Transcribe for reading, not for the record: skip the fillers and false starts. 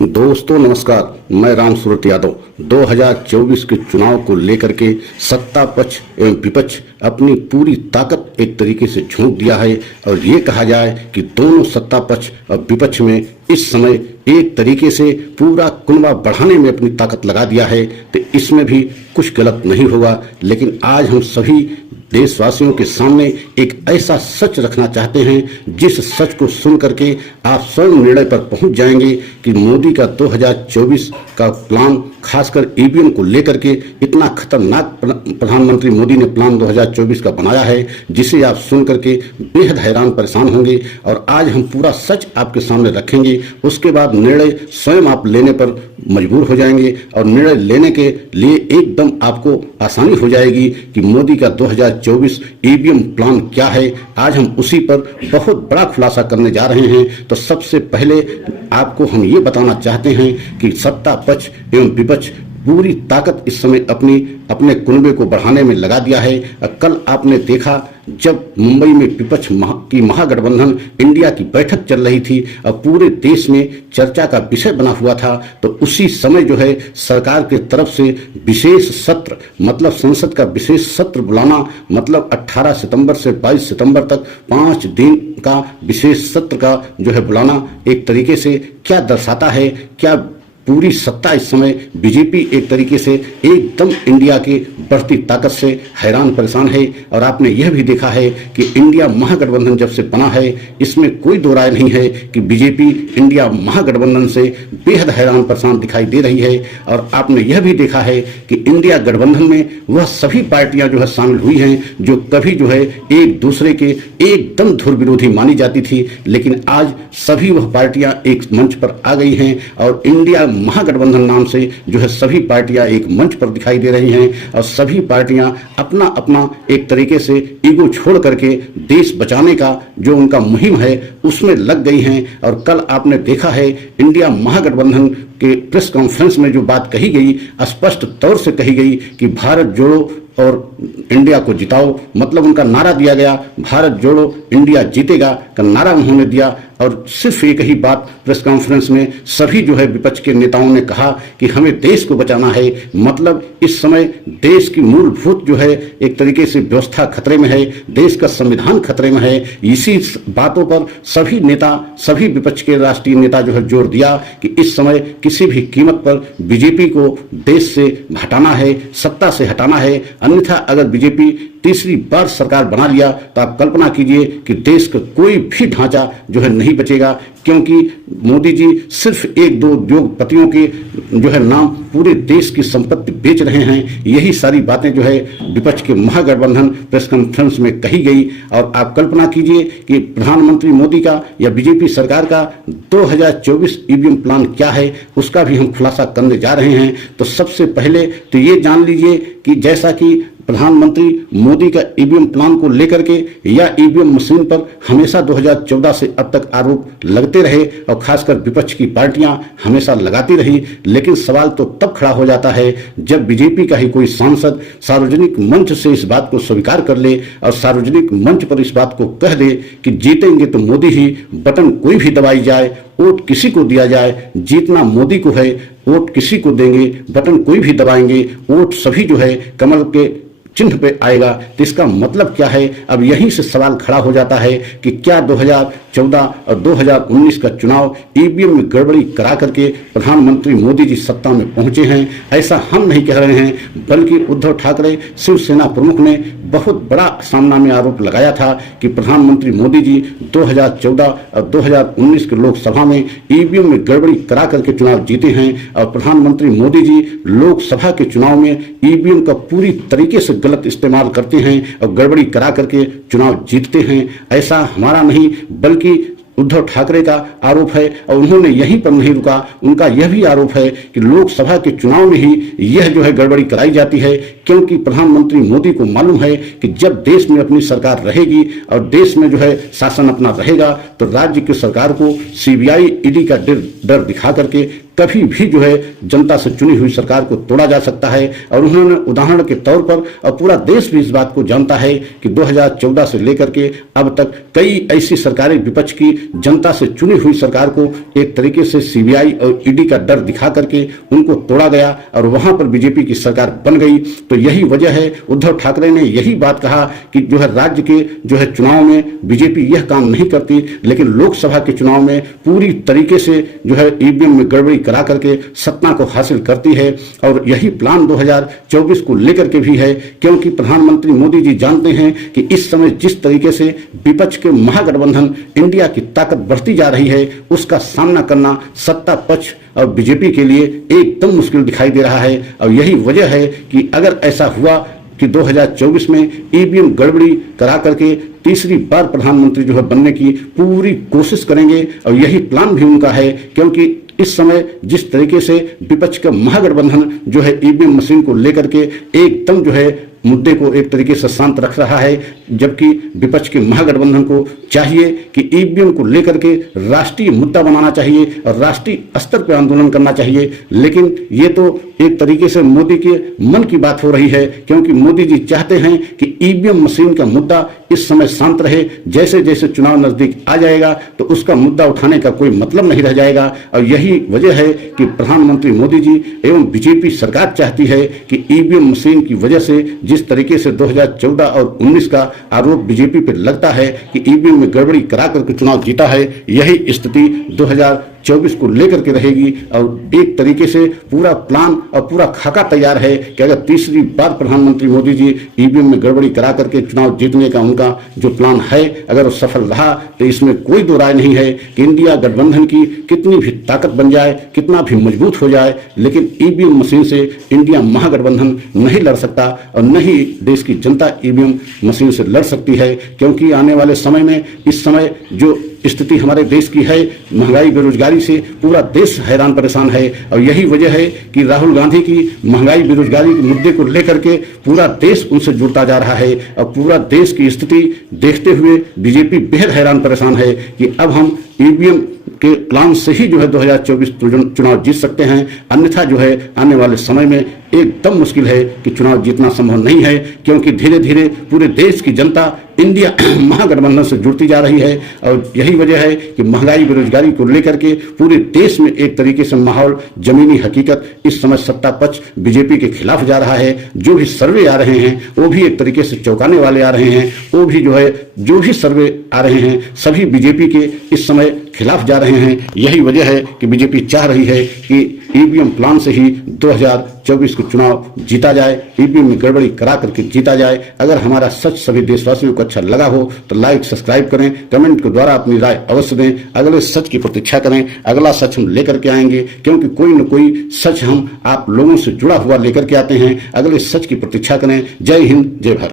दोस्तों नमस्कार, मैं राम सूरत यादव। 2024 के चुनाव को लेकर के सत्ता पक्ष एवं विपक्ष अपनी पूरी ताकत एक तरीके से झोंक दिया है और ये कहा जाए कि दोनों सत्ता पक्ष और विपक्ष में इस समय एक तरीके से पूरा कुनबा बढ़ाने में अपनी ताकत लगा दिया है। तो इसमें भी कुछ गलत नहीं होगा, लेकिन आज हम सभी देशवासियों के सामने एक ऐसा सच रखना चाहते हैं जिस सच को सुन करके आप स्वयं निर्णय पर पहुंच जाएंगे कि मोदी का 2024 का प्लान, खासकर ईवीएम को लेकर के इतना खतरनाक प्रधानमंत्री मोदी ने प्लान 2024 का बनाया है, जिसे आप सुन करके बेहद हैरान परेशान होंगे। और आज हम पूरा सच आपके सामने रखेंगे, उसके बाद निर्णय स्वयं आप लेने पर मजबूर हो जाएंगे और निर्णय लेने के लिए एकदम आपको आसानी हो जाएगी कि मोदी का 2024 ईवीएम प्लान क्या है। आज हम उसी पर बहुत बड़ा खुलासा करने जा रहे हैं। तो सबसे पहले आपको हम ये बताना चाहते हैं कि सत्ता पक्ष एवं विपक्ष पूरी ताकत इस समय अपने कुनबे को बढ़ाने में लगा दिया है। कल आपने देखा जब मुंबई में विपक्ष की महागठबंधन इंडिया की बैठक चल रही थी और पूरे देश में चर्चा का विषय बना हुआ था, तो उसी समय जो है सरकार की तरफ से विशेष सत्र, मतलब संसद का विशेष सत्र बुलाना, मतलब 18 सितंबर से 22 सितंबर तक 5 दिन का विशेष सत्र का जो है बुलाना एक तरीके से क्या दर्शाता है। क्या पूरी सत्ता इस समय बीजेपी एक तरीके से एकदम इंडिया की बढ़ती ताकत से हैरान परेशान है। और आपने यह भी देखा है कि इंडिया महागठबंधन जब से बना है, इसमें कोई दो राय नहीं है कि बीजेपी इंडिया महागठबंधन से बेहद हैरान परेशान दिखाई दे रही है। और आपने यह भी देखा है कि इंडिया गठबंधन में वह सभी पार्टियां जो है शामिल हुई हैं जो कभी जो है एक दूसरे के एकदम धुर विरोधी मानी जाती थी, लेकिन आज सभी वह पार्टियां एक मंच पर आ गई हैं और इंडिया महागठबंधन नाम से जो है सभी पार्टियां एक मंच पर दिखाई दे रही हैं और सभी पार्टियां अपना अपना एक तरीके से ईगो छोड़ करके देश बचाने का जो उनका मुहिम है उसमें लग गई हैं। और कल आपने देखा है इंडिया महागठबंधन के प्रेस कॉन्फ्रेंस में जो बात कही गई, स्पष्ट तौर से कही गई कि भारत जोड़ो और इंडिया को जिताओ, मतलब उनका नारा दिया गया भारत जोड़ो इंडिया जीतेगा का नारा उन्होंने दिया। और सिर्फ एक ही बात प्रेस कॉन्फ्रेंस में सभी जो है विपक्ष के नेताओं ने कहा कि हमें देश को बचाना है, मतलब इस समय देश की मूलभूत जो है एक तरीके से व्यवस्था खतरे में है, देश का संविधान खतरे में है। इसी बातों पर सभी नेता, सभी विपक्ष के राष्ट्रीय नेता जो है जोर दिया कि इस समय किसी भी कीमत पर बीजेपी को देश से हटाना है, सत्ता से हटाना है, अन्यथा अगर बीजेपी तीसरी बार सरकार बना लिया तो आप कल्पना कीजिए कि देश का कोई भी ढांचा जो है नहीं बचेगा, क्योंकि मोदी जी सिर्फ एक दो उद्योगपतियों के जो है नाम पूरे देश की संपत्ति बेच रहे हैं। यही सारी बातें जो है विपक्ष के महागठबंधन प्रेस कॉन्फ्रेंस में कही गई। और आप कल्पना कीजिए कि प्रधानमंत्री मोदी का या बीजेपी सरकार का 2024 ईवीएम प्लान क्या है, उसका भी हम खुलासा करने जा रहे हैं। तो सबसे पहले तो ये जान लीजिए कि जैसा कि प्रधानमंत्री मोदी का ईवीएम प्लान को लेकर के या ईवीएम मशीन पर हमेशा 2014 से अब तक आरोप लगते रहे और खासकर विपक्ष की पार्टियां हमेशा लगाती रही, लेकिन सवाल तो तब खड़ा हो जाता है जब बीजेपी का ही कोई सांसद सार्वजनिक मंच से इस बात को स्वीकार कर ले और सार्वजनिक मंच पर इस बात को कह दे कि जीतेंगे तो मोदी ही, बटन कोई भी दबाई जाए, वोट किसी को दिया जाए, जीतना मोदी को है, वोट किसी को देंगे, बटन कोई भी दबाएंगे, वोट सभी जो है कमल के चिन्ह पे आएगा। तो इसका मतलब क्या है? अब यहीं से सवाल खड़ा हो जाता है कि क्या 2014 और 2019 का चुनाव ईवीएम में गड़बड़ी करा करके प्रधानमंत्री मोदी जी सत्ता में पहुंचे हैं? ऐसा हम नहीं कह रहे हैं, बल्कि उद्धव ठाकरे शिवसेना प्रमुख ने बहुत बड़ा सामना में आरोप लगाया था कि प्रधानमंत्री मोदी जी 2014 और 2019 के लोकसभा में ईवीएम में गड़बड़ी करा करके चुनाव जीते हैं और प्रधानमंत्री मोदी जी लोकसभा के चुनाव में ईवीएम का पूरी तरीके से गलत इस्तेमाल करते हैं और गड़बड़ी करा करके चुनाव जीतते हैं। ऐसा हमारा नहीं बल्कि उद्धव ठाकरे का आरोप है। और उन्होंने यहीं पर नहीं रुका, उनका यह भी आरोप है कि लोकसभा के चुनाव में ही यह जो है गड़बड़ी कराई जाती है। क्योंकि प्रधानमंत्री मोदी को मालूम है कि जब देश में अपनी सरकार रहेगी और देश में जो है शासन अपना रहेगा तो राज्य की सरकार को सीबीआई ईडी का डर दिखा करके कभी भी जो है जनता से चुनी हुई सरकार को तोड़ा जा सकता है। और उन्होंने उदाहरण के तौर पर, और पूरा देश भी इस बात को जानता है कि 2014 से लेकर के अब तक कई ऐसी सरकारें विपक्ष की जनता से चुनी हुई सरकार को एक तरीके से सीबीआई और ईडी का डर दिखा करके उनको तोड़ा गया और वहां पर बीजेपी की सरकार बन गई। तो यही वजह है, उद्धव ठाकरे ने यही बात कहा कि जो है राज्य के जो है चुनाव में बीजेपी यह काम नहीं करती, लेकिन लोकसभा के चुनाव में पूरी तरीके से जो है ईवीएम में गड़बड़ी करा करके सत्ता को हासिल करती है। और यही प्लान 2024 को लेकर के भी है, क्योंकि प्रधानमंत्री मोदी जी जानते हैं कि इस समय जिस तरीके से विपक्ष के महागठबंधन इंडिया की ताकत बढ़ती जा रही है, उसका सामना करना सत्ता पक्ष और बीजेपी के लिए एकदम मुश्किल दिखाई दे रहा है। और यही वजह है कि अगर ऐसा हुआ कि 2024 में ईवीएम गड़बड़ी करा करके तीसरी बार प्रधानमंत्री जो है बनने की पूरी कोशिश करेंगे, और यही प्लान भी उनका है, क्योंकि इस समय जिस तरीके से विपक्ष का महागठबंधन जो है ईवीएम मशीन को लेकर के एकदम जो है मुद्दे को एक तरीके से शांत रख रहा है, जबकि विपक्ष के महागठबंधन को चाहिए कि ईवीएम को लेकर के राष्ट्रीय मुद्दा बनाना चाहिए और राष्ट्रीय स्तर पर आंदोलन करना चाहिए। लेकिन ये तो एक तरीके से मोदी के मन की बात हो रही है, क्योंकि मोदी जी चाहते हैं कि ईवीएम मशीन का मुद्दा इस समय शांत रहे। जैसे जैसे चुनाव नजदीक आ जाएगा तो उसका मुद्दा उठाने का कोई मतलब नहीं रह जाएगा। और यही वजह है कि प्रधानमंत्री मोदी जी एवं बीजेपी सरकार चाहती है कि ईवीएम मशीन की वजह से जिस तरीके से 2014 और 19 का आरोप बीजेपी पर लगता है कि ईवीएम में गड़बड़ी करा करके चुनाव जीता है, यही स्थिति 2024 को लेकर के रहेगी। और एक तरीके से पूरा प्लान और पूरा खाका तैयार है कि अगर तीसरी बार प्रधानमंत्री मोदी जी ईवीएम में गड़बड़ी करा करके चुनाव जीतने का उनका जो प्लान है अगर वो सफल रहा तो इसमें कोई दो राय नहीं है कि इंडिया गठबंधन की कितनी भी ताकत बन जाए, कितना भी मजबूत हो जाए, लेकिन ईवीएम मशीन से इंडिया महागठबंधन नहीं लड़ सकता और न ही देश की जनता ईवीएम मशीन से लड़ सकती है। क्योंकि आने वाले समय में इस समय जो स्थिति हमारे देश की है, महंगाई बेरोजगारी से पूरा देश हैरान परेशान है। और यही वजह है कि राहुल गांधी की महंगाई बेरोजगारी के मुद्दे को लेकर के पूरा देश उनसे जुड़ता जा रहा है। और पूरा देश की स्थिति देखते हुए बीजेपी बेहद हैरान परेशान है कि अब हम ईवीएम के प्लान से ही जो है 2024 चुनाव जीत सकते हैं, अन्यथा जो है आने वाले समय में एकदम मुश्किल है कि चुनाव जीतना संभव नहीं है। क्योंकि धीरे धीरे पूरे देश की जनता इंडिया महागठबंधन से जुड़ती जा रही है। और यही वजह है कि महंगाई बेरोजगारी को लेकर के पूरे देश में एक तरीके से माहौल, जमीनी हकीकत इस समय सत्ता पक्ष बीजेपी के खिलाफ जा रहा है। जो भी सर्वे आ रहे हैं वो भी एक तरीके से चौंकाने वाले आ रहे हैं। वो भी जो है जो भी सर्वे आ रहे हैं सभी बीजेपी के इस समय खिलाफ जा रहे हैं। यही वजह है कि बीजेपी चाह रही है कि ईवीएम प्लान से ही 2024 को चुनाव जीता जाए, ईवीएम में गड़बड़ी करा करके जीता जाए। अगर हमारा सच सभी देशवासियों को अच्छा लगा हो तो लाइक सब्सक्राइब करें, कमेंट के द्वारा अपनी राय अवश्य दें। अगले सच की प्रतीक्षा करें, अगला सच हम लेकर के आएंगे, क्योंकि कोई न कोई सच हम आप लोगों से जुड़ा हुआ लेकर के आते हैं। अगले सच की प्रतीक्षा करें। जय हिंद, जय भारत।